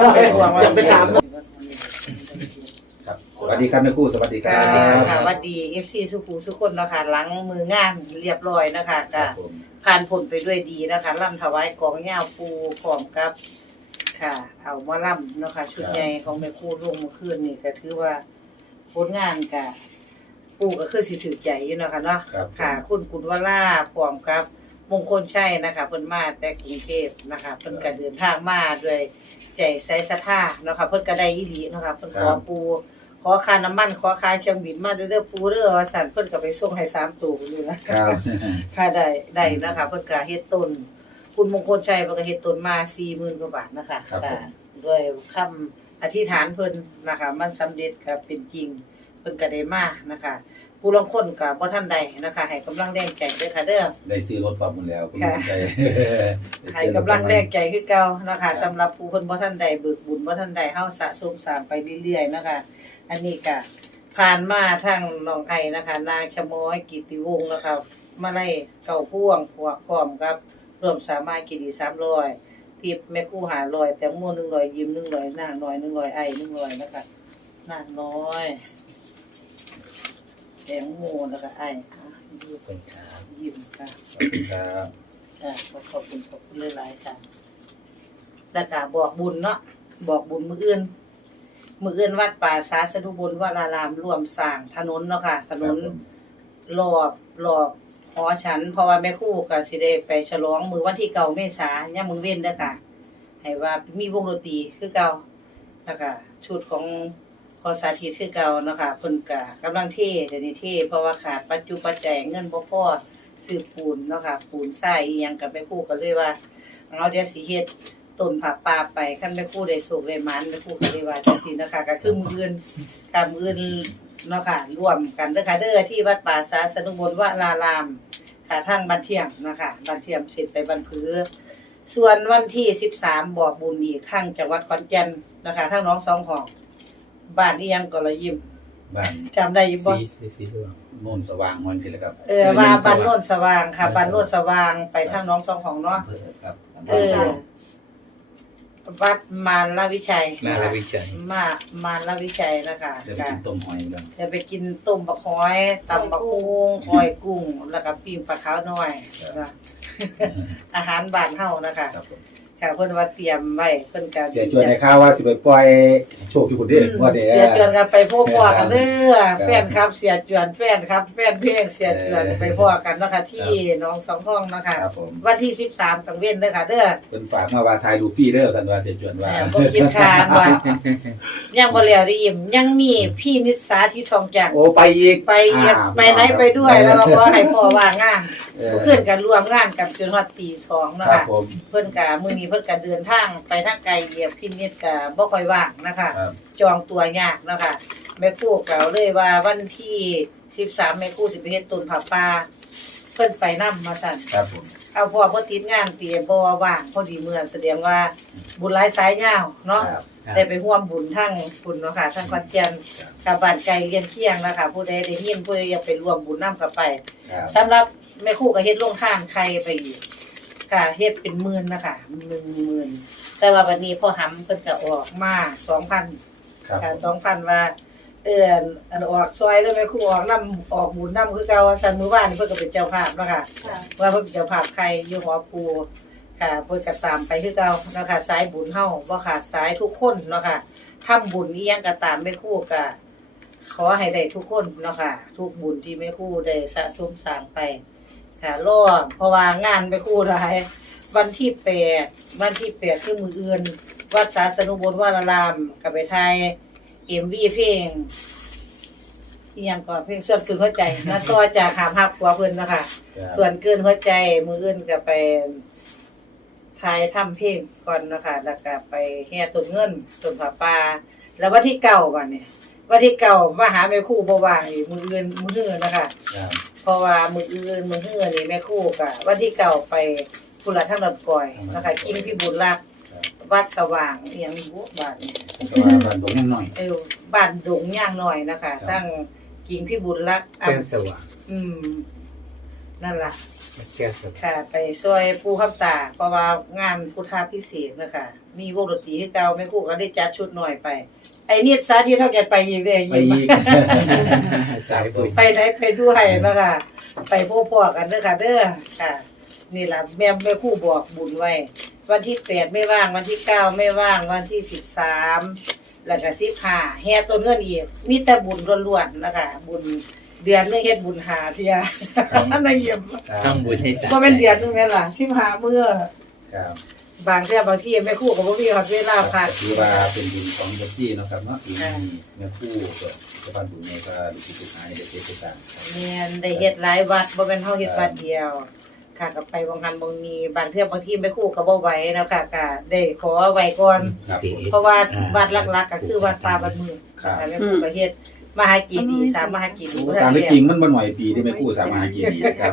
อย่าไปถามครับสวัสดีครับแม่ครู่สวัสดีครัค่ะบค่ะหวัดดีเอฟซีสุภูสุคนเนาะคะหลังมืองานเรียบร้อยนะคะครัก็บผมผ่านผลไปด้วยดีนะคะล่ำถวายกองย่าวปูพร้อมกับ ค่ะ เอามาล่ำเนาะค่ะชุดใหญ่ของแม่ครู่ลงเมื่อคืนนี่ก็ถือว่าผลงานกับปูก็คือสิถือใจอยู่เนาะค่ะเนาะ ครับค่ะ คุณกุลวราพร้อมกับ มงคลชัยนะคะเพิ่นมาแต่กรุงเทพนะคะเพิ่นก็เดินทางมาด้วยใจใส่ศรัทธาเนาะค่ะเพิ่นก็ได้อีหลีเนาะค่ะเพิ่นขอปูขอค่าน้ำมันขอค่าเครื่องบินมาเด้อๆปูเด้อว่าสั่นเพิ่นก็ไปส่งให้สามตู่นี่นะครับ ค่าได้ได้นะคะเพิ่นก็เฮ็ดต้นคุณมงคลชัยเพิ่นก็เฮ็ดต้นมา40,000กว่าบาทนะคะครับผมก็ด้วยคำอธิษฐานเพิ่นนะคะ มันสำเร็จก็เป็นจริง เพิ่นก็ได้มานะคะ ผู้ลางคนก็บ่ทันได้นะคะ ให้กำลังแรงใจเด้อค่ะเด้อ ได้ซื้อรถปรับหมดแล้วคุณค่ะ ใจให้กำลังแรงใจคือเก่านะคะสำหรับผู้เพิ่นบ่ทันได้เบิกบุญบ่ทันได้เฮาสะสมสร้างไปเรื่อยๆนะคะ อันนี้ก็ผ่านมาทางน้องไอนะคะ นางชะม้อยกิติวงศ์นะคะมาไล่เก่าพ่วงพวกพร้อมกับ รวมสามารถกิดี300ทิปแม่คู่หาร้อยแต่หมู่100ยิ้ม100นางน้อย100ไอ100นะคะนางน้อย แตงโมแล้วก็ไออะยิ้มขอบคุณครับยิ้มค่ะขอบคุณครับจ้ะขอขอบคุณขอบคุณหลายๆค่ะแล้วก็บอกบุญเนาะบอกบุญมืออื่นมืออื่นวัดป่าสาสดุบุญวรารามรวมสร้างถนนเนาะค่ะถนนรอบรอบหอฉัน เพราะว่าแม่ครู่ก็สิได้ไปฉลองมือวันที่เก่าเมษายามมือเว้นเด้อค่ะให้ว่ามีวงดนตรีคือเก่าแล้วก็ชุดของ พอสาธิตคือเก่าเนาะค่ะเพิ่นก็กำลังเทเดี๋ยวนี้เทเพราะว่าขาดปัจจุปัจจัยเงินบ่พอซื้อปูนเนาะค่ะปูนทรายอีหยังกับแม่ครู่ก็เลยว่าเอาเดี๋ยวสิเฮ็ดต้นผักปลาไปคันแม่ครู่ได้สุกได้หมันแม่ครู่ก็เลยว่าจังซี่นะคะก็คือมื้ออื่นกับมื้ออื่นเนาะค่ะร่วมกันเด้อค่ะเด้อที่วัดป่าสาสนุบลวรารามค่ะทางบ้านเที่ยงเนาะค่ะบ้านเที่ยงเสร็จไปบ้านผือส่วนวันที่ 13 บอกบุญอีกทางจังหวัดขอนแก่นนะคะทางน้องสองห้อง บ้านอีหยังก็ละยิ้มบ้านจำได้อยู่บ่สีสีสีเหลืองโนนสว่างมันสิแล้วครับเออว่าบ้านโน่นสว่างค่ะบ้านโน่นสว่างไปทางน้องสองของเนาะ อำเภอครับเออ วัดมารลวิชัยนาลวิชัยมามารลวิชัยนะคะเดี๋ยวไปกินต้มหอยกันจะไปกินต้มบะคอยตำบะคุ้งคอยกุ้ง แล้วก็ปิ้งปลาขาวน้อยนะอาหารบ้านเฮานะคะ ครับผม ค่ะเพิ่นว่าเตรียมไว้เพิ่นก็เสียจวนในข้าวว่าสิไปปล่อยโชคอยู่พุ่นเด้อว่าเด้อเสียจวนกันไปพบพ่อกันเด้อครับแฟนครับ เสียจวนแฟนครับ แฟนเพลงเสียจวนเออไปพ่อกันเนาะคะที่หน้องสองห้องนะคะครับผม วันที่13กังเว้นเด้อค่ะเด้อเพิ่นฝากมาว่าถ่ายรูปพี่เด้อท่านว่าเสียจวนว่า แหมบ่คิดค้านว่ายังบ่แล้วได้ยิ้มยังมีพี่นิสาที่ทองจันทร์โอ้ไปอีกไปเอียดอ่าไปไหนไปด้วยแล้วก็ขอให้พ่อว่างงานเออเพื่อนกันร่วมงานกันจนฮอดตีสองเนาะครับค่ะ ผม เพิ่นก็มื้อนี้เพิ่นก็เดินทางไปทางไกลเหยียบพี่นิดก็บ่ค่อยว่างนะคะ ครับจองตัวยากเนาะค่ะแม่ครู่ก็เลยว่าวันที่13แม่ครู่สิไปเฮ็ดต้นผักป่าเพิ่นไปนำมาสั่นครับผมเอาพ่อบ่ติดงานเตรียมบ่ว่างพอดีมื้อนั้นแสดงว่าบุญหลายสายยาวเนาะครับ ได้ไปร่วมบุญทั้งบุญเนาะค่ะทั้งวัดจันทร์กับบ้านไกลเรียนเคียงนะคะผู้ใดได้ยินผู้ใดอยากไปร่วมบุญนํกับไปครับ สำหรับแม่ครู่ก็เฮ็ดลงทานใครไปอีก ค่ะเฮ็ดเป็นหมื่นนะคะ10,000แต่ว่าวันนี้พ่อหำเพิ่นก็ออกมา2,000ครับค่ะผม2,000ว่า เอิ้นอันออกซอยแล้วแม่ครู่ออกนํออกบุญนํคือเก่าซั่นมื้อวานนี้เพิ่นก็เป็นเจ้าภาพเนาะค่ะว่าเพิ่นเป็นเจ้าภาพใครอยู่หอปูค่ะเพิ่นก็ตามไปคือเก่าเนาะค่ะสายบุญเฮาบ่ขาดสายทุกคนเนาะค่ะทำบุญอีหยังก็ตามแม่ครู่ก็ขอให้ได้ทุกคนเนาะค่ะทุกบุญที่แม่ครู่ได้สะสมสร้างไป ค่ะรอเพราะว่างานแม่ครู่หลาย วันที่แปดวันที่แปดคือมื้ออื่น วัดศาสนุบลวารารามก็ไปถ่าย MV เพลงอีหยังก่อนเพลงส่วนคืนหัวใจนะต่อจากหามฮับหัวเพิ่นเนาะคะครับส่วนเกินหัวใจมืออื่นก็ไปทายทำเพลงก่อนเนาะคะแล้วก็ไปแห่ต้นเงินต้นผาป่าแล้ววันที่เก่าวันเนี่ย วันที่เก่ามาหาแม่ครู่บ่ว่างอีกมืออื่นมืออื่นนะคะ ครับเพราะว่ามืออื่นมืออื่นนี่แม่ครู่ก็วันที่เก่าไปพุละทั้งลำก่อยนะคะกินพี่บุญรักครับวัดสว่างเอียงบุบ้านเนี่ยแต่ว่าบ้านตรงยังน้อย เออบ้านดงย่างหน่อยนะคะครับ ตั้งกิงพี่บุญรักอะเป็นสว่างอืมนั่นล่ะ แก้วครับค่ะ ไปซอยปูคำตา เพราะว่างานพุทธาพิเศษนะคะมีวงดนตรีคือเก่าแม่ครู่ก็ได้จัดชุดหน่อยไป ไอ้นิดสาธิตเท่าแกไปอีกเด้ไปยิอีกสายบุญไปไหนไปด้วยนะคะไปพบพอกันเด้อค่ะ เด้อค่ะ นี่ล่ะแม่แม่ครู่บอกบุญไว้ วันที่แปดไม่ว่างวันที่เก้าไม่ว่างวันที่สิบสามแล้วก็สิบห้าแห่ต้นเงินอีกมีแต่บุญล้วนๆนะคะบุญเดือนหนึงเฮ็ดบุญหาเที่ยอันนั้นเยี่ยมทำบุญให้สาก็เป็นเดือนหนึงแม่นล่ะสิบห้ามื้อครับ บางเทื่อบางที่แม่ครู่ก็บ่มีฮอดเวลาพักถือว่าเป็นดินของเบซี่เนาะครับเนาะปีนี้แม่คู่เกิดสะพานบุญในพระลูกศิษย์ลูกหาในเด็กเด็กต่างครับแม่นได้เฮ็ดหลายวัดบ่แม่นเฮาเฮ็ดวัดเดียว ค่ะก็ไปบางหันบางนี้บางเทื่อบางที่แม่ครู่ก็บ่ไหวแล้วค่ะก็ได้ขอไว้ก่อน ครับผม เพราะว่าวัดหลักๆก็คือวัดป่าบ้านมือครับแต่แม่ครู่ก็เฮ็ด มหากีดีสามมหากีดีตามที่จริงมันบ่หน่อยปีที่แม่คู่สามารถกินดีครับ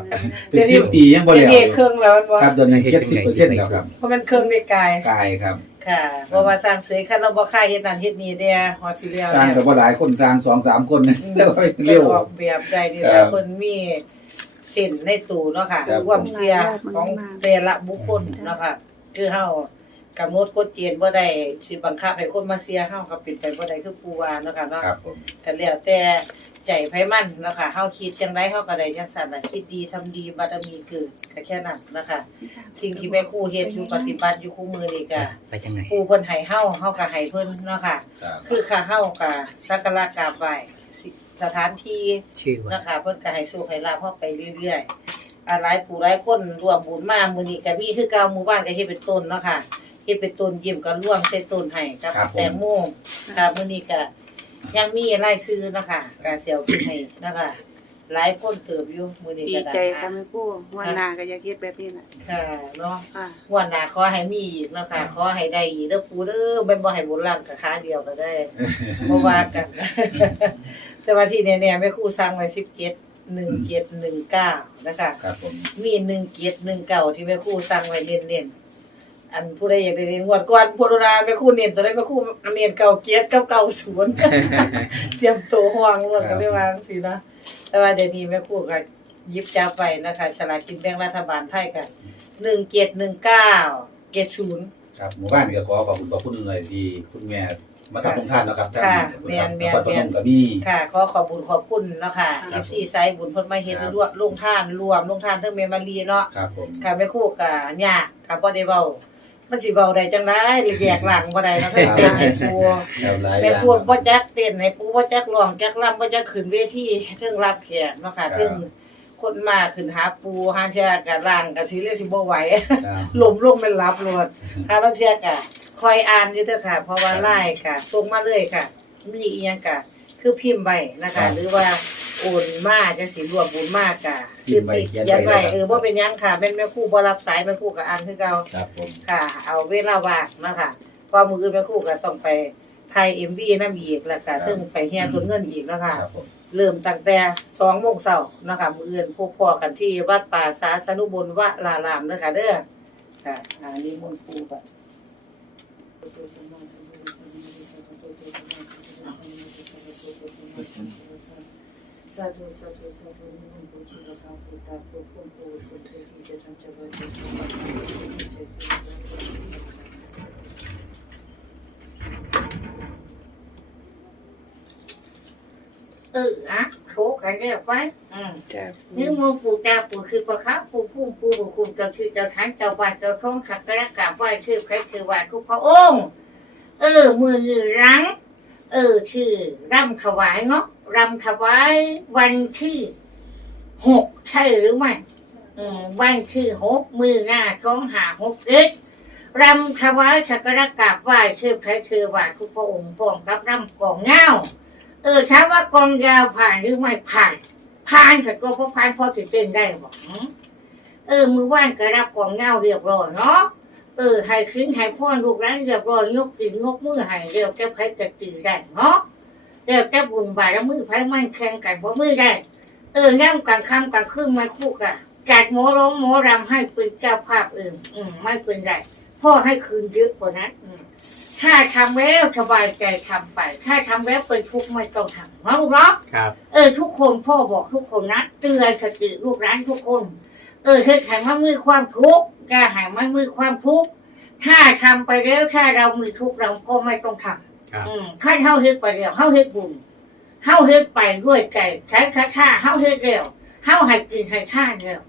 เป็เดี๋นยวนี้สิบปียังบ่เดี๋แล้ยววนี้เครื่องแล้วมันบ่ครับเดือนหนึงเจ็ดสิบเปอร์เซ็นต์แล้วครับเพราะมันเครื่องในกาย กายครับค่ะเพราะว่าสร้างเสยคันเราบ่ค่าเฮ็ดนั่นเฮ็ดนี่เด้อฮอดสิแล้วสร้างเนี่ยกับว่าหลายคนสร้างสองสามคนแล้วก็เร็เร็ว วออกแบบได้ดีครัแล้วบเพิ่นมีเส้นในตู้เนาะค่ะครับ ความเสียของแต่ละบุคคลเนาะค่ะคือเฮา กำหนดกฎเกณฑ์บ่ได้สิบังคับให้คนมาเสียเฮาก็เป็นไปบ่ได้คือผู้ว่าเนาะค่ะเนาะครับผม ก็แล้วแต่ใจไผมันเนาะค่ะเฮาคิดจังไดเฮาก็ได้จังซั่นล่ะคิดดีทำดีบารมีเกิดก็แค่นั้นนะคะสิ่งที่แม่ครูเฮ็ดอยู่ปฏิบัติอยู่คู่มือนี่ก็ไปจังไหน ครูเพิ่นให้เฮาเฮาก็ให้เพิ่นเนาะค่ะ ครับ คือค่าเฮาก็สักการะกราบไหว้สิสถานที่ ชื่อว่า นะคะเพิ่นก็ให้สู้ให้ลาบเฮาไปเรื่อยๆอ่าหลายผู้หลายคนร่วมบุญมามื้อนี้ก็มีคือเก่าหมู่บ้านก็เฮ็ดเป็นต้นเนาะค่ะ เฮ็ดเป็นต้นยิ้มก็ร่วมใส่ต้นให้กับแตงโมค่ะมื้อนี้ก็ยังมีรายชื่อเนาะค่ะก็เสียวขึ้นให้นะคะหลายคนเติบอยู่มื้อนี้ดีก็ได้ใจค่ะแม่ปู่วันหน้าก็อยากเฮ็ดแบบนี้น่ะค่ะเนาะ ค่ะ งวดหน้าขอให้มีอีกเนาะค่ะขอให้ได้อีกเด้อปู่เด้อแม่นบ่ให้บุญล่างกับขาเดียวก็ได้บ่ว่ากัน แต่ว่าที่แน่ๆแม่ครูสั่งไว้17 1719นะคะ ครับผม มี1719ที่แม่ครูสั่งไว้เน้นๆ อันผู้ใดอยากได้เรียนงวดก่อนพุทธราแม่ครูเน้นตัวใดแม่ครูเน้นเก่าเกียรติกับเก่าศูนย์ เตรียมตัวห่วงรวดกันได้ว่าจังซี่นะแต่ว่าเดี๋ยวนี้แม่ครูก็หยิบจับไว้นะคะฉลากกินแบ่งรัฐบาลไทยกัน1719 70ครับหมู่บ้านก็ขอขอบคุณขอบคุณเลยที่คุณแม่มาทำโรงทานเนาะครับค่ะท่านแม่นแม่น นครพนมก็มีค่ะ ขอขอบบุญขอบคุณเนาะค่ะครับ FC ไซบุญเพิ่นมาเฮ็ดรวมลงทานรวมลงทานเทั้งเมมารีเนาะ ครับผม ค่ะแม่ครู่ก็ยากค่ะบ่ได้เว้า มันสิเว้าได้จังได๋แยกหลังบ่ได้เนาะเต้นให้ปูแล้วหลายอแม่ย่างครู่บ่จักเต้นให้ปูบ่จักร้องจักรำบ่จักขึ้นเวทีเทิงรับแขกเนาะค่ะครับ เทิงคนมาขึ้นหาปูหาเที่ยก็ล่างก็สิเลยสิบ่ไหว ครับล้มลงเป็นรับโลดหาลางเที่ยก็คอยอ่านอยู่เด้อค่ะ เพราะว่าไลน์ก็ส่งมาเลยค่ะ มีอีหยังก็คือพิมพ์ไว้นะคะหรือว่าโอนมาจังสิรวมบุญมากกะ คือติดเขียนไว้เออบ่เป็นหยังค่ะแม่นแม่ครูบ่รับสายแม่ครูก็อ่านคือเก่าครับผมค่ะ เอาเวลาว่างเนาะค่ะเพอมื้ออื่นแม่ครูก็ต้องไปถ่าย MV นำอีกแล้วก็ถึงไปเฮียต้นเงินอีกเนาะค่ะครับผมเริ่มตั้งแต่2โมงเช้าเนาะค่ะมื้ออื่นพบพอกันที่วัดป่าสาสนุบลวรารามเด้อค่ะเด้อค่ะอันนี้มนต์ครูก่อนสาธุสาธุ เอออะโถกันเรียกไว้อืม จ้ะนี่มงปู่ตาปู่คือประคับปู่พุ่มปู่บุคุมเจ้าคือเจ้าขันเจ้าบ้านเจ้าท้องขักกระกราบไหว้คือใครคือว่าทุกพระองค์ เออ มือนี่รัง เออ ชื่อรำถวายเนาะรำถวายวันที่ หกใช่หรือไม่วันที่หกมือหน้าท้องหาหกเอ็ดรำถวายสักการะกราบไหว้คือใครคือว่าทุกพระองค์พร้อมกับรำกองเงาเออถามว่ากองยาวผ่านหรือไม่ผ่าน ผ่านแต่ตัวพอผ่านพอถึงเต้นได้บอกเออ มือว่านก็รับกองเงาเรียบร้อยเนาะเออให้ขึ้นให้พ่อลูกร้านเรียบร้อยยกตีนยกมือให้เรียวจะไผกระตีได้เนาะเรียวจะบุญบารมือไผมันแข่งกันบ่มือได้ เออย่ำกลางค่ำกลางคืนไม่คู่กันจัดหมอร้องหมอรำให้เป็นเจ้าภาพเองอืมไม่เป็นไรพ่อให้คืนเยอะกว่านั้นอืมถ้าทำแล้วสบายใจทำไป ถ้าทำแล้วเป็นทุกข์ไม่ต้องทำเนาะลูกเนาะครับเออ ทุกคนพ่อบอกทุกคนนะเตือนสติลูกร้านทุกคน เออเฮ็ดให้มันมีความทุกข์อย่าให้มันมีความทุกข์ถ้าทำไปแล้วถ้าเรามีทุกข์เราก็ไม่ต้องทำครับอืมขั้นเฮาเฮ็ดไปแล้วเฮาเฮ็ดบุญ เฮาเฮ็ดไปด้วยใจใช้คาถาเฮาเฮ็ดแล้วเฮาให้กินให้ทานแล้ว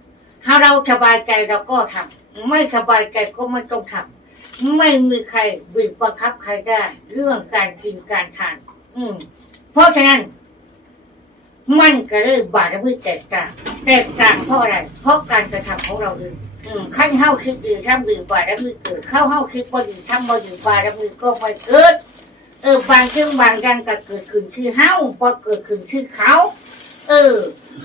ถ้าเราสบายใจเราก็ทำไม่สบายใจก็ไม่ต้องทำไม่มีใครบีบบังคับใครได้ เรื่องการกินการทาน อืม เพราะฉะนั้น มันก็เลยบาดมือแตกต่างแตกต่างเพราะอะไร เพราะการกระทำของเราเองขั้นเฮาคิดดีทำดีบาดมือเกิด เข้าเฮาคิดบ่ดีทำบ่ดีบาดมือก็ไม่เกิด เออบางเรื่องบางอย่างก็เกิดขึ้นที่เฮาพอเกิดขึ้นที่เขา เออ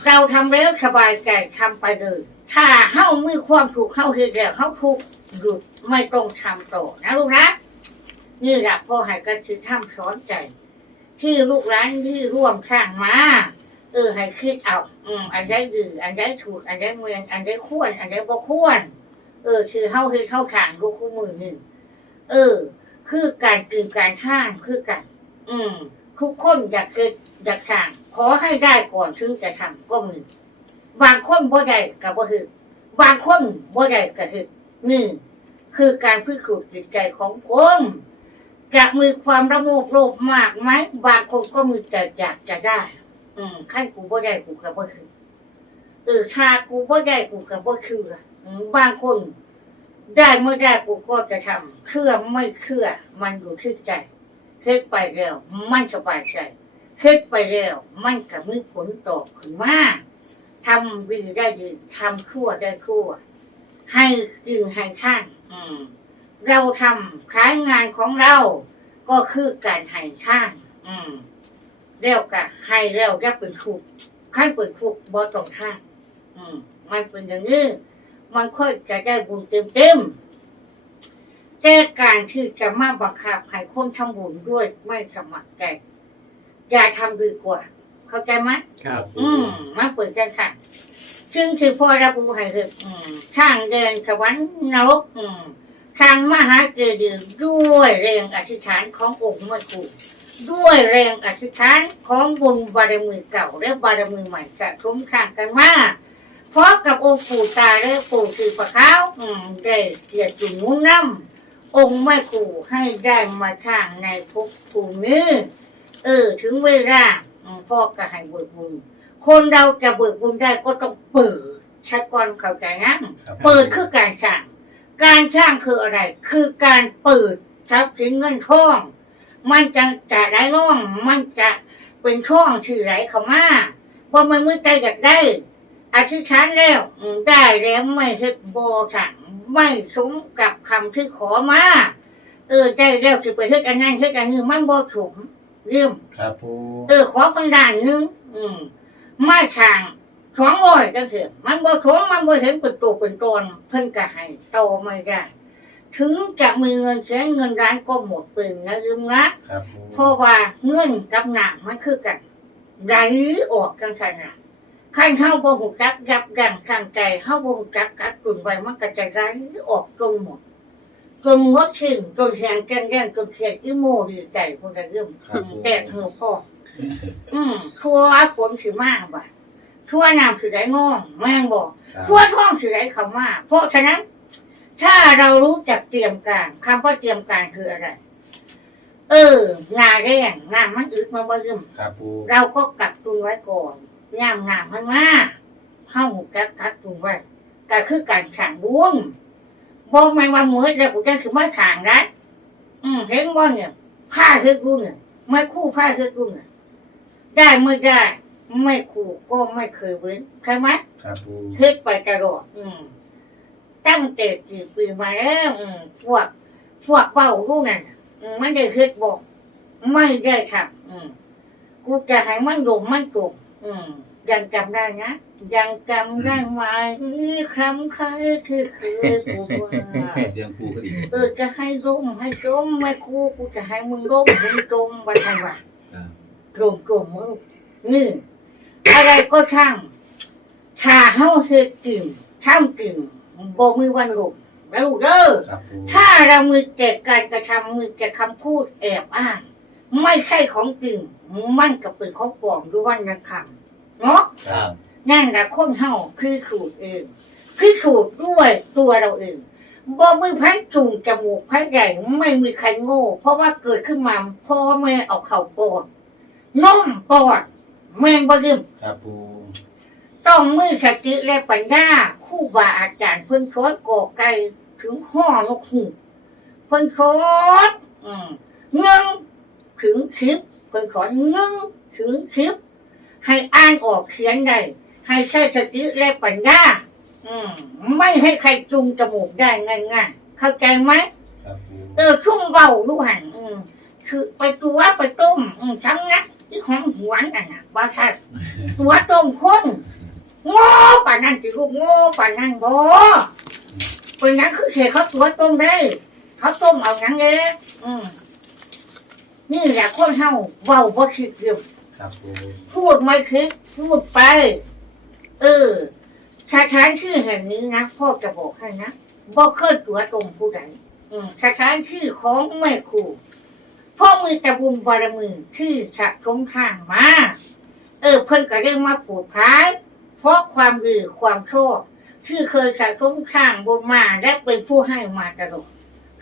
เราทำแล้วสบายใจทำไปเลย ถ้าเฮามีความถูกเฮาเฮ็ดแล้วเฮาถูกหยุดไม่ต้องทำต่อนะลูกนะนี่แหละพ่อให้กันคือทำสอนใจ ที่ลูกหลานที่ร่วมสร้างมา เออให้คิดเอา อืม อันใดดีอันใดถูก อันใดเมือนอันใดควร อันใดบ่ควร เออ คือเฮาเฮ็ดเข้าขางลูกคู่มือนี่เออ คือการกินการท่านคือกัน อืม ทุกคนอยากเกิดอยากสั่งขอให้ได้ก่อนถึงจะทำก็มีบางคนบ่ได้ก็บ่คือบางคนบ่ได้ก็คือนี่คือการพิสูจน์จิตใจของคนจะมีความระโมบโลภมากไหมบางคนก็มีแต่อยากจะได้ อืมขั้นกูบ่ได้กูก็บ่คือเออชากูบ่ได้กูก็บ่คือ บางคน ได้เมื่อได้กูก็จะทำเชื่อไม่เชื่อ มันอยู่ที่ใจเฮ็ดไปแล้วมันสบายใจเฮ็ดไปแล้วมันก็มีผลตอบขึ้นมาทำดีได้ดีทำชั่วได้ชั่ว ให้กินให้ท่านอืม เราทำขายงานของเรา ก็คือการให้ท่านอืมแล้วก็ให้แล้วอย่เป็นทุกข์ใครเป็นทุกบ่ต้องท่านอืม มันเป็นอย่างนี้ มันค่อยจะได้บุญเต็มเต็มๆแต่การที่จะมาบังคับให้คนทำบุญด้วยไม่สมัครใจอย่าทำดีกว่า เข้าใจไหมครับ อืมมาเปิดกันค่ะซึ่งคือพ่อรับรู้ให้คืออืมช่างเดินสวรรค์นรกอืมทางมหาเจดีย์ด้วยแรงอธิษฐานขององค์แม่ครูด้วยแรงอธิษฐานของบุญบารมีเก่าและบารมีใหม่สะสมข้างกันมาเพราะกับองค์ปู่ตาและปู่สือประขาวอืมได้เกียรติจุนนุ่นน้ำองค์แม่ครูให้ได้มาข้างในภพภูมินี้เออ ถึงเวลาอืมพ่อก็ให้เบิกบุญคนเราจะเบิกบุญได้ก็ต้องเปิดชักก่อนเข้าใจนะครับเปิดคือการสร้าง การสร้างคืออะไร คือการเปิดทรัพย์สินเงินทอง มันจะจะไหลร่อง มันจะเป็นช่องชื่อไหลเข้ามาเพราะมันมือใจอยากได้ อธิษฐานแล้วอืมได้แล้วไม่เฮ็ดโบสั่งไม่สมกับคำที่ขอมา เออได้แล้วสิไปเฮ็ดอันนั้นเฮ็ดอันนี้มันบ่สมเรื่องครับปูเออขอคนด่านหนึงอืมไม่ช่างสองร้อยก็คือมันบ่ถมมันบ่เห็นเป็นตัวเป็นตนเพิ่นก็ให้โตไม่ได้ ถึงจะมีเงินแสนเงินล้านก็หมดเป็นนะยืมนะ ครับปูเพราะว่าเงินกับหนักมันคือกันไหลออกกันขนาด ขั้นเข้าบ่หูจักยับยั้งข้างใจเข้าบ่หูจักกัดกลุ่นไว้มันก็จะไหลออกจนหมดจนหมดสิ้นจนแหงแกงแกงจนเขียดอีโมดีใจพวกนั้นเรื่องแตกหัวพ่ออืมทั่วฝนสิมากบ่ะทั่วน้ำสิได้งองแม่งบอกทั่วท้องสิได้คำว่าเพราะฉะนั้น ถ้าเรารู้จักเตรียมการคำว่าเตรียมการคืออะไร เออ งาแรงงานมันอึดมาบ่ยืมเราก็กักตุนไว้ก่อน ย่ามงานมันมาเข้าหูกักกักตุนไว้ก็คือการขังบุญบอกแม่นว่ามือแล้วกูจะคือไม่ขังได้อืมเห็นว่าเนี่ยผ้าคือกูเนี่ยไม่คู่ผ้าคือกูเนี่ยได้ไม่ได้ ไม่คู่ก็ไม่เคยเว้นใช่ไหมครับปูเฮ็ดไปตลอดอืมตั้งแต่กี่ปีมาแล้วอืมพวกพวกเป้าลูกนั่นน่ะอืมมันได้เฮ็ดบอก ไม่ได้ทำอืมกูจะให้มันหลงมันกลม อืม ยังจำได้นะ ยังจำได้ไหมคำใครคือคือกูว่า เสียงปูก็ดีเออจะให้ร่มให้จมไม่ครูกูจะให้มึงร่มมึงจมไปทำไมครับรวมกลุ่มมึงนี่อะไรก็ช่างถ้าเฮาเฮ็ดกิ่งทำกิ่งบ่มีวันหลงแล้วลูกเด้อครับปูถ้าเรามือแต่การกระทำมือแต่คำพูดแอบอ้าง ไม่ใช่ของจริงมันก็เป็นของปลอมด้วยวันยังคำเนาะครับนั่นแหละคนเฮาคือขูดเองพิสูจน์ด้วยตัวเราเองบ่มือไพ่จุงจมูกไพ่ใหญ่ไม่มีใครโง่ เพราะว่าเกิดขึ้นมาพ่อแม่เอาเข่าปอดน้มปอดแม่นบ่ยืมครับปูต้องมือสติและปัญญาครู่บาอาจารย์เพิ่นโคดก่อไก่ถึงห่อนกหูเพิ่นโคดอืมเงิง ถึงคลิปเพิ่นขอเงิงถึงคลิป ให้อ่านออกเขียนได้ให้ใช้สติและปัญญาอืมไม่ให้ใครจุงจมูกได้ง่ายๆเข้าใจไหมครับปูเออชุ่มเบาดูหันอืมคือไปตัวไปต้มอืมทั้งนักที่ของหวนอะนะว่าใช่ตัวต้มคน โง่ป่านนั้นจิลูกโง่ป่านนั้นบ่เป็นหยังคือเขเขาตัวต้มได้ เขาต้มเอาหยังเด้อืม นี่แหละคนเฮาเบาบ่คิดเรื่องครับปูพูดไม่คิดพูดไป เออสถานที่แห่งนี้นะพ่อจะบอกให้นะบ่เคยตัวตรงผู้ใดอืมสถานที่ของแม่ครูพ่อมือแต่บุญบารมีที่สะสมข้างมาเออ เพิ่นก็เรื่องมาผูกพายเพราะความดีความโชคที่เคยสะสมข้างบุญมาและเป็นผู้ให้มาตลอด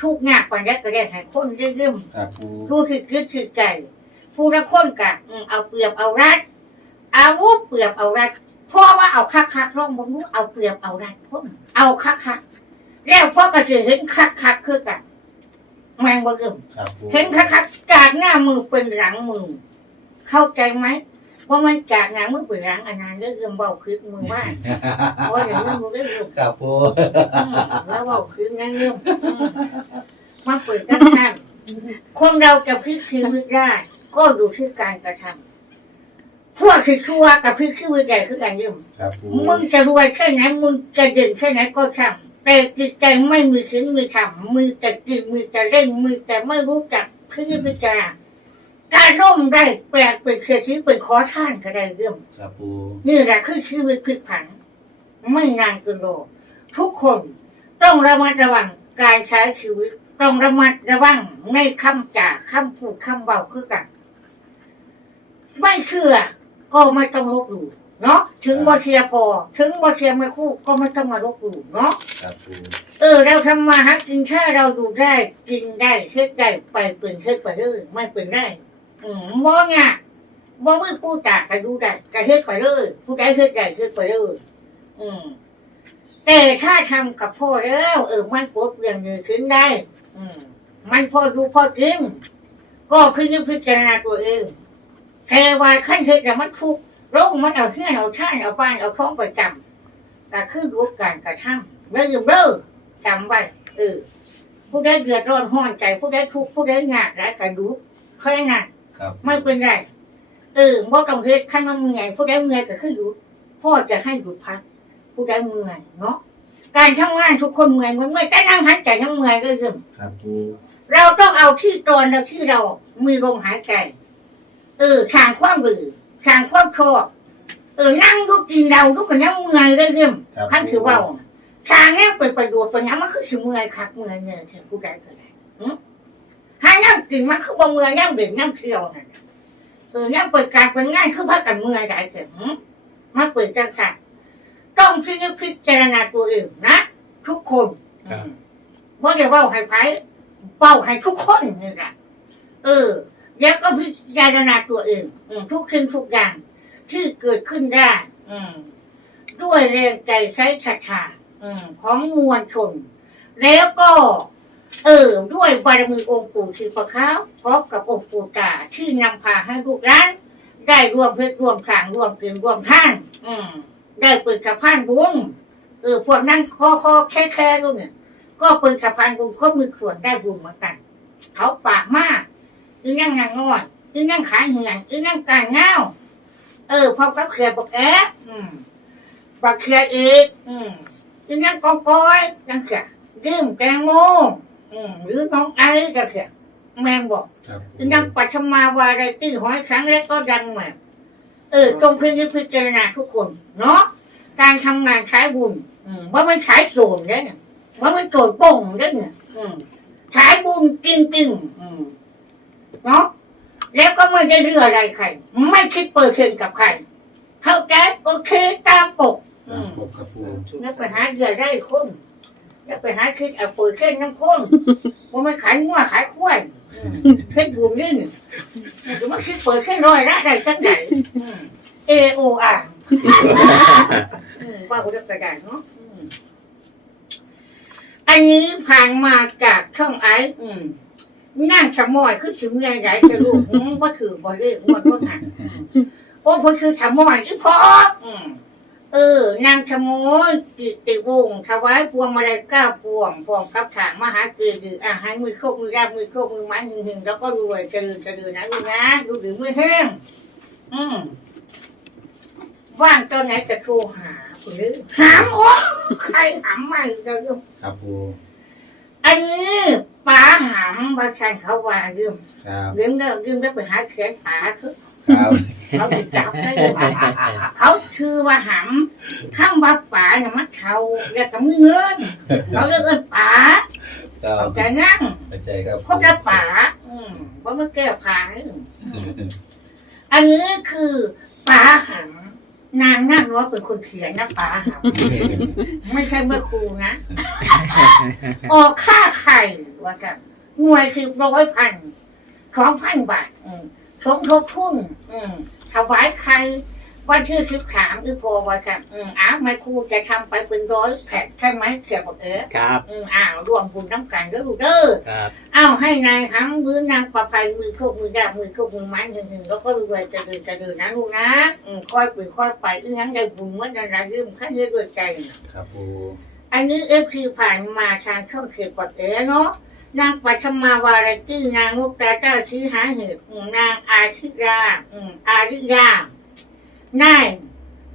ทุกงานปัญญาก็ได้ให้คนได้ยืมครับปูผู้ที่คิดที่ใจผู้ละคนกะอืมเอาเปรียบเอารัดเอาวุธเปรียบเอารัดพ่อว่าเอาคักคักๆร่องบงรู้เอาเปรียบเอารัดพ่อเอาคักคักๆแล้วพ่อก็จะเห็นคักคักๆคือกันแมงบ่เกิมครับปูเห็นคักคักๆจากหน้ามือเป็นหลังมือเข้าใจไหม ว่ามันจากหน้ามือเป็นหลังอันนั้นเรื่องเอื้อมเบาคืดมือว่าเพราะอย่างนี้มือเรื่องเอื้อมครับปูอืมแล้วบอกคือไงเงื่อมอืมมาเปิดกันท่านคนเราจะพลิกชีวิตได้ ก็อยู่ที่การกระทำพวกคือชั่วกับพลิกชีวิตใหญ่คือการยืมครับปูมึงจะรวยแค่ไหนมึงจะเด่นแค่ไหนก็ทำแต่จิตใจไม่มีชิ้นมีทำมือแต่กินมือแต่เล่นมือแต่ไม่รู้จักพิจารณา การร่มได้แปลกเป็นเคทีเป็นขอท่านก็ได้เรื่องครับปูนี่แหละคือชีวิตพลิกผัน ไม่นานเกินรอทุกคนต้องระมัดระวังการใช้ชีวิต ต้องระมัดระวังในคำจ่าคำพูดคำเบาคือกัน ไม่เชื่อ ก็ไม่ต้องลบหลู่เนาะถึงบ่เชียร์พอ ถึงบ่เชียร์ไม่คู่ก็ไม่ต้องมาลบหลู่เนาะครับปูเออ เราทำมาหากินถ้าเราอยู่ได้ กินได้เฮ็ดได้ไปเป็นเฮ็ดไปเลยไม่เป็นได้ อืมบ่งะบ่มือปูตาก็อยู่ได้ก็เฮ็ดไปเลยผู้ใดเฮ็ดได้เฮ็ดไปเลยอืม แต่ถ้าทำกับพ่อแล้วเออมันปลดเปลี่ยนเงินขึ้นได้ อืม มันพออยู่พอกินก็คือยังพิจารณาตัวเองแต่ว่าขั้นเฮ็ดแต่มันทุกข์โรคมันเอาเฮือนเอาชาติเอาบ้านเอาท้องไปจำก็คือรู้การกระทำแล้วอยู่เด้อจำไว้เออผู้ใดเดือดร้อนห้อนใจ ผู้ใดทุกข์ผู้ใดงานร้ายกระดูกแค่นั้น ครับ ไม่เป็นไรเออบ่ต้องเฮ็ดขั้นมันเมื่อยผู้ใดเมื่อยก็คือหยุดพ่อจะให้หยุดพัก ผู้ใดเมื่อยเนาะการทำงานทุกคนเมื่อยเหมันเมื่อยแต่นั่งหันใจยังเมื่อยก็คือครับปูเราต้องเอาที่ตอนเราที่เรามีลมหายใจ เออขางความบือขางความคอเออนั่งก็กินเราก็ยังเมื่อยเลยเรื่องครับขั้นคือเว่าทางนี้เป็นประโยชน์เป็นหยังมันคือสิเมื่อยคักเมื่อยเนี่ยแค่ผู้ใดก็ได้ หึหายังกินมันคือบ่เมื่อยยังเด่นยังเที่ยวนั่นน่ะเออยังเปิดการเป็นง่ายคือพักกันเมื่อยได้เกิดมาเปิดจังค่ะต้องพิจพิจารณาตัวเองนะทุกคนอืมว่าจะเว่าให้ไผเป้าให้ทุกคนนี่แหละเออ แล้วก็พิจารณาตัวเองทุกสิ่งทุกอย่าง ที่เกิดขึ้นได้ อืม ด้วยแรงใจใช้ศรัทธาอืของมวลชน แล้วก็ เออ ด้วยบารมีองค์ปู่ชีพะขาวพร้อมกับองค์ปู่ตาที่นำพาให้ลูกร้านได้รวมเพชรรวมขางรวมเกินรวมท่าน อืม ได้เปิดสะพานบุญเออพวกนั้นคอคอแค่แค่ลูกเนี่ยก็เปิดสะพานบุญก็มือขวนได้บุญเหมือนกัน เขาปากมากอีนั่งนางนอยอีนั่งขายเหือนอีนั่งการเงาเออพอเขาเขียบอกแอะอืมบักเขียอีก อืมอีนั่งกองกอยนั่งเขียดื่มแตงโม อืมหรือน้องไอ้ก็เขียแมงบอกครับปูอีนั่งปัทมาวาไรตี้หอยครั้งแรกก็ดังมาเออจงพิจพิจารณาทุกคนเนาะการทำงานขายบุญอืมว่ามันขายโจรได้เนี่ยว่ามันโจรป่งได้เนี่ยอืมขายบุญจริงๆอืมเนาะแล้วก็ไม่ได้เรื่องอะไรใคร ไม่คิดเปิดเคืนกับใคร เข้าใจโอเคตามปกออืมครบครับปูอย่าไปหาเดือดได้คน อย่าไปหาคิดเอาปุ๋ยขึ้นน้ำข้นว่ามันขายงัวขายควายอืมขึ้นบุญนี่หรือว่าคิดเปิดขึ้นร้อยละได้จังไหนเอโออ่างว่าคุณกระดาษเนาะอืมอันนี้ผ่านมาจากช่องไอซ์อืมนั่งชะมอยคือถึงไงไหนจะรู้อืมว่าถือบอลเล่งวดว่าหันอืมโอ้เพิ่นคือชะมอยอีพออืม เออนางขโมยกิติวงศ์ถวายพวงมาลัยเก้าพวงพร้อมกับถางมหาเกดีอาหารมือโคกมือราบมือโคกมือไม้หึงหึงแล้วก็รวยเจริญเจริญนะลูกนะดูถึงมือแห้งอืมว่างตอนไหนจะโทรหาคุณลือหามโอ้ใครหามมาอีกแล้วครับปูอันนี้ป๋าหามบาชันเขาว่ายืมครับยืมแล้วยืมแล้วไปหาเขียนป๋าเถอะ ครับ เขาติดจับได้เลยเขาชื่อว่าหำข้ามว่าป๋าเนี่ยมันเขาเรียกกับมือเงิน เขาเรียกกันป๋าครับเขาจะงั้งเข้าใจครับเขาจะป๋าอืมเพราะมันแก้ผานี่อืมอันนี้คือป๋าหำนางนั่งร้อยเป็นคนเขียนนะป๋าหำไม่ใช่เมื่อครูนะ ออกค่าไข่ว่ากันหน่วยสิบร้อยพันสองพันบาท อืม สมทบทุนอืมถวายใครวันที่สิบสามอีพอว่ากันอืมอ้าวไม่ครูจะทำไปเป็นร้อยแผ่นใช่ไหมเขียนบอกเออครับ อืมอ้าวรวมบุญน้ำกันเด้อลูกเด้อครับอ้าวให้นายทั้งมือนางประภัยมือโคกมือดาบมือโคกมือไม้หนึ่งหนึ่งแล้วก็รวยจะเดินจะเดินนะลูกนะอืมค่อยปืนค่อยไปอื้องั้นได้บุญเมื่อนั้นนะยืมขั้นเยอะด้วยใจ ครับปูอันนี้เอฟซีผ่านมาทางช่องเขตปอดเอ๋เนาะ นางปัชมาวารตี้นางนุกตาเจ้าชี้หาเหตุนางอาชิราอาริยานาย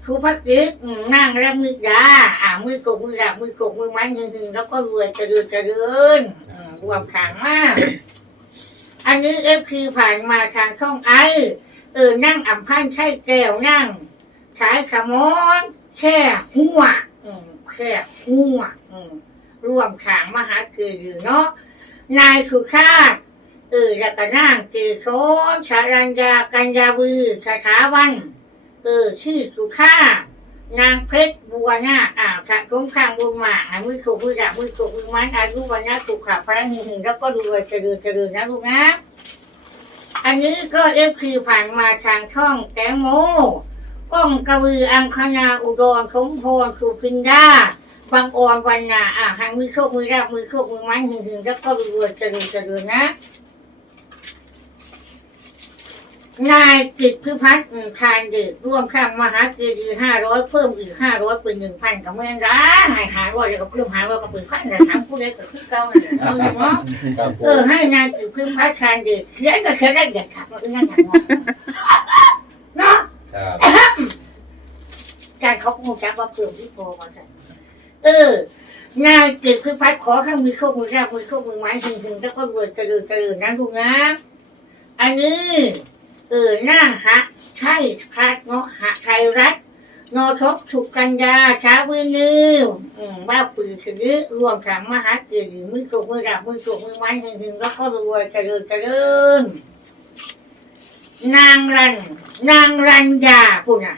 ครูพักกิจอืมนางรับมือดาอ่ามือกกมือดามือกกมือไม้หนึ่งหึงแล้วก็รวยเจริญเจริญอืมรวมขางมาก อันนี้เอฟซีผ่านมาทางช่องไอ เออ นั่งอ่ำพันใช่แก้วนั่งขายขมอนแค่หัวแค่หัวรวมขางมหาเกลือเนาะ นายสุชาติ เออแล้วก็นั่งเกโซชารัญญากัญญาบือสถาวัน เออชื่อสุชาตินางเพชรบัวหน้าอ่าวชะคุ้มข้างบุญมาหามือขบมือดับมือขบมือไม้อายุวันนะสุขะพระหิงหิงแล้วก็รวยเจริญเจริญนะลูกนะ อันนี้ก็เอฟคือผ่านมาทางช่องแตงโมก้องกระบืออังคณาอุดรสมพรสุพินดา บางออนวันนาอะหางมือโชคมือราบมือโชคมือไม้หึงหึงแล้วก็รวยเจริญเจริญนะ นายกิตพิพัฒน์อืมทานเด็กร่วมข้างมหาเกดีห้าร้อยเพิ่มอีกห้าร้อยเป็นหนึ่งพันกับเมื่อนร้าหายหาร้อยแล้วก็เพิ่มหาร้อยก็เป็นพันแต่ถามผู้ใดก็คือเก่านั่นแหละเอาเนาะครับปูเออให้นายถือพึ่งพระชานเด็กเขียนก็เขียนได้เด็ดขาดมันก็นั่นแหละเนาะ ครับ การเขาคงจะว่าเพิ่มที่โพมากัน เออนายถือพึ่งพระขอข้างมือโคกมือราบมือโคกมือไม้ถึงถึงแล้วก็รวยกระดือกระดือนะลูกนะ อันนี้ เออหน้าหะใช่พระเนาะหะไทยรัฐนอทบถูกกันยาช้าวินิวอืมว่าปืนคือรวมทั้งมหาเกิดมือโกมือดับมือโกมือไม้หึงๆแล้วก็รวยเจริญเจริญนางรัน นางรัญญาคุณอะ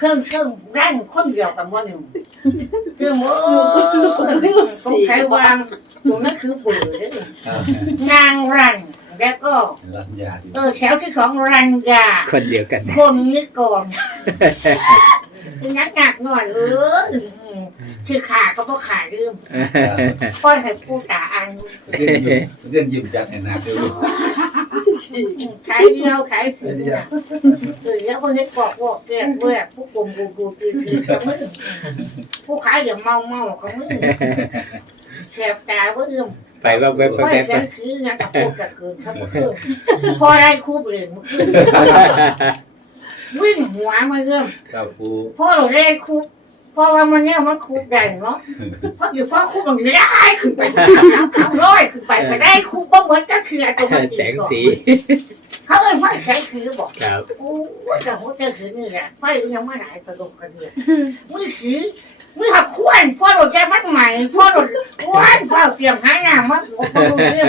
เครื่องเครื่องรันคนเดียวกันว่าหนึ่งเครื่องโอ้ต้องใช้วางตรงนั้นคือปืนเด้อครับนางรันแล้วก็รัญญาที่เออแถวที่ของรัญญาคนเดียวกันคนนี้ก่อนคือนักหนักหน่อยเอออืมคือขาก็เพราะขาลืมค่อยให้ผู้ตาอันเรื่องยิ้มเรื่องยิ้มจัดแห่งนาเดียว ขายเดียวขายผืนเออแล้วพวกนี้กอกวอกแกกเว้ยผู้กลมบูบูตีตีกับมือผู้ขายอย่างเมาเมาของมือแสบตาว่าเอื้อมไปแวบๆแวบค่อยๆแวบจะคืองั้นกับพวกกับเกินครับเพื่อนพอได้คูบเลยมึงวิ่งหัวมาเอื้อมครับปูพ่อเราเล่นคุบเพ ราะว่ามันเนี่ยมันคุบได้เนาะเพราะอยู่พ่อคุบมันได้ขึ้นไปเอาร้อยขึ้นไปก็ได้คุบเพราะเหมือนก็คือตัวมันแสงสีเขาเอ้ยไฟแข็งคือบอกครับโอ้ยแต่หัวใจคือนี่แหละไฟยังไม่หายกระดกกระเดียมือสีมือหักขวนพ่อเราแก้มัดใหม่พ่อเราขวนพ่อเตรียมหางานมาบอกพ่อรู้เรื่อง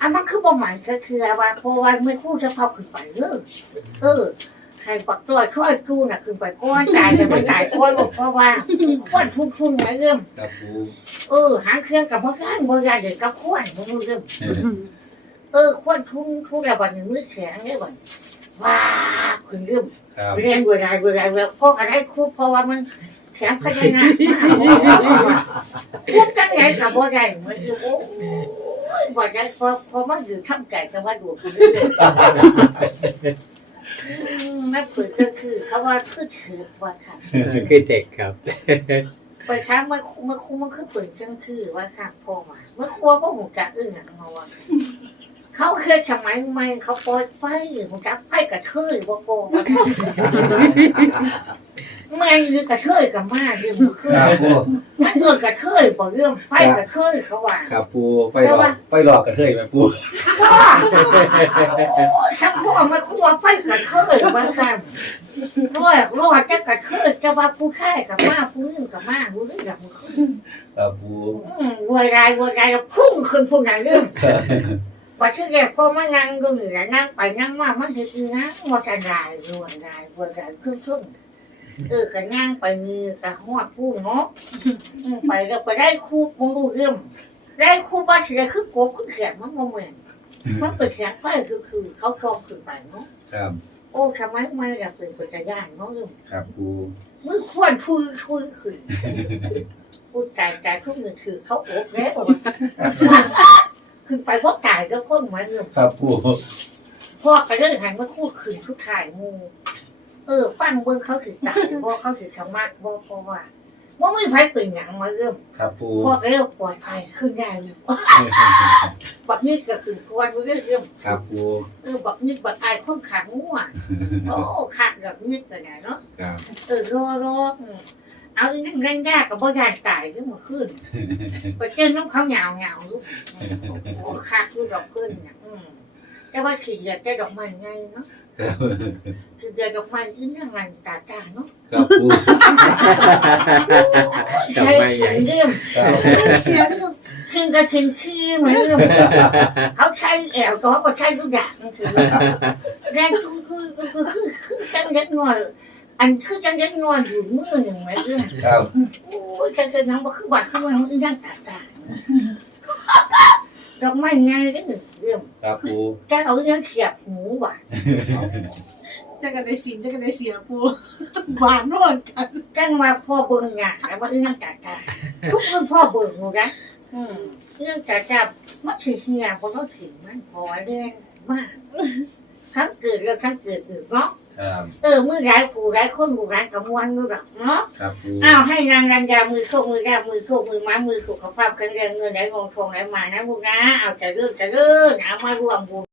อันมันคือบ่ใหม่ก็คือว่าเพราะว่าไม่คู่จะพาขึ้นไปเออเออ ให้ปักตัวช่วยกูน่ะคือไปก้อนตายแต่มันตายก้อนหมดเพราะว่าควนทุ่งทุ่งๆไหมเอื้อมครับปูเออหางเครื่องกับพ่อข้างบ่ยานเด็กกับควนมึงรู้เรื่องเออเออควนทุ่งทุ่งระบาดหนึ่งมือแข็งได้บ่ว้าบขึ้นเรื่องครับเรียนเวลาเวลาเวลาพ่อก็ได้ครูเพราะว่ามันแข็งพญานาคมากพูดจังไงกับบ่ได้เหมือนอยู่โอ้ยบ่ได้พอพอมาอยู่ทำไก่กับว่าดูคุณเรื่อย ๆนั่นคือก็คือเขาว่าคือถือว่าค่ะ คือเด็กครับ เปิดค้างเมื่อเมื่อคู่มันคือเปิดจังคือว่าค่ะพ่อว่าเมื่อครัวพ่อหูจักอึ้งอะมาว่า เขาเคยสมัยใหม่เขาปล่อยไฟหูจักไฟกระเทยว่าโกงว่าค่ะแม่ยือกระเทยกับมาเรื่องมันคือครับปูมันเกิดกระเทยบ่เรื่องไฟกระเทยเขาว่าครับปูไปหลอกไปหลอกกระเทยไหมปูพ่อโอ้ยชักพ่อมาครัวไฟกระเทยว่าค่ะรอดรอดจะกระเทยจะว่าผู้ชายกับมาผู้หญิงกับมารู้เรื่องมันคือครับปูอืมรวยรายรวยรายแล้วพุ่งขึ้นพุ่งหนังเรื่อง ว่าที่แรกพอมานั่งก็เหนือนั่งไปนั่งมามันเห็นอีนะว่าจะรายรวยรายรวยรายครึ่งครึ่งเออก็นั่งไปมือก็หอดพุ่งเนาะอืมไปแล้วไปได้คู่มองดูเรื่องได้คู่บ้านเสียคือโกบคือเขียนมันโมเหมือนมันเปิดเขียนไฟคือคือ เขาชอบขึ้นไปเนาะครับ โอ้ทำไมไม่อยากเป็นปัจจัยานเนาะเรื่องครับปูมือควรทุยทุยขึ้นพูดใจใจทุกหนึ่งคือเขาโอบแล้ว ขึ้นไปว่าตายก็คนมาเรื่องครับปูพ่อก็เลยหันมาพูดขึ้นทุกถ่ายงูเออฟังเบิ่งเขาถือตายพ่อเขาถือธรรมะบ่เพราะว่าว่าไม่ไฟเป็นหยังมาเรื่องครับปูพ่อก็เรียกปลอดภัยขึ้นได้เลยบักนี้ก็คือควรเรื่องเรื่องครับปูเออบักนี้บักอายคนขางูอะโอ้ขาดแบบนี้ก็ได้เนาะครับเออรอรออืม เอาอีนั่งเล่นยากกับบ่ยานตายขึ้นมาขึ้นไปเจอน้ำเขาเหงาเหงาลูกโอ้คักลูกดอกขึ้นเนี่ยอืมแต่ว่าขีดเดียดได้ดอกไม้ไงเนาะครับขีดเดียดดอกไม้อีนั่งงานตาตาเนาะครับปูดอกไม้ไงใช้เรื่องครับเสียงก็ขึ้นก็ชิงขี้เหมือนเรื่องเขาใช้แอลก็เขาใช้ทุกอย่างนั่นคือแรงคือคือคือคือคือจังเล็กน้อย อันคือจังเล็กน้อยอยู่มือหนึ่งไหมเรื่องครับโอ้ยจะจะนั่งบ่คือบัดคือมันมันยังตาตาดอกไม้ไงก็หนึ่งเรื่องครับปูแกเอายังเขียบหูบ่ะจะกันได้สินจะกันได้เสียปูหวานโน่นกันจังว่าพ่อเบิ่งงานแล้วว่ายังตาตาทุกคนพ่อเบิ่งหนูนะอืมยังตาตามันสิเฮียบ่ต้องถึงมันพอเรื่องมากทั้งเกิดแล้วทั้งเกิดอีกเนาะ ครับเออมือร้ายผู้ร้ายคนผู้ร้ายกับมวนดูดอกเนาะครับปูอ้าวให้นางรัญญามือโชคมือแรกมือโชคมือไม้มือสุขภาพแข็งแรงเงินไหลลงทองไหลมานะลูกนะเอาจะเริ่มจะเริ่มเอามารวมบุญ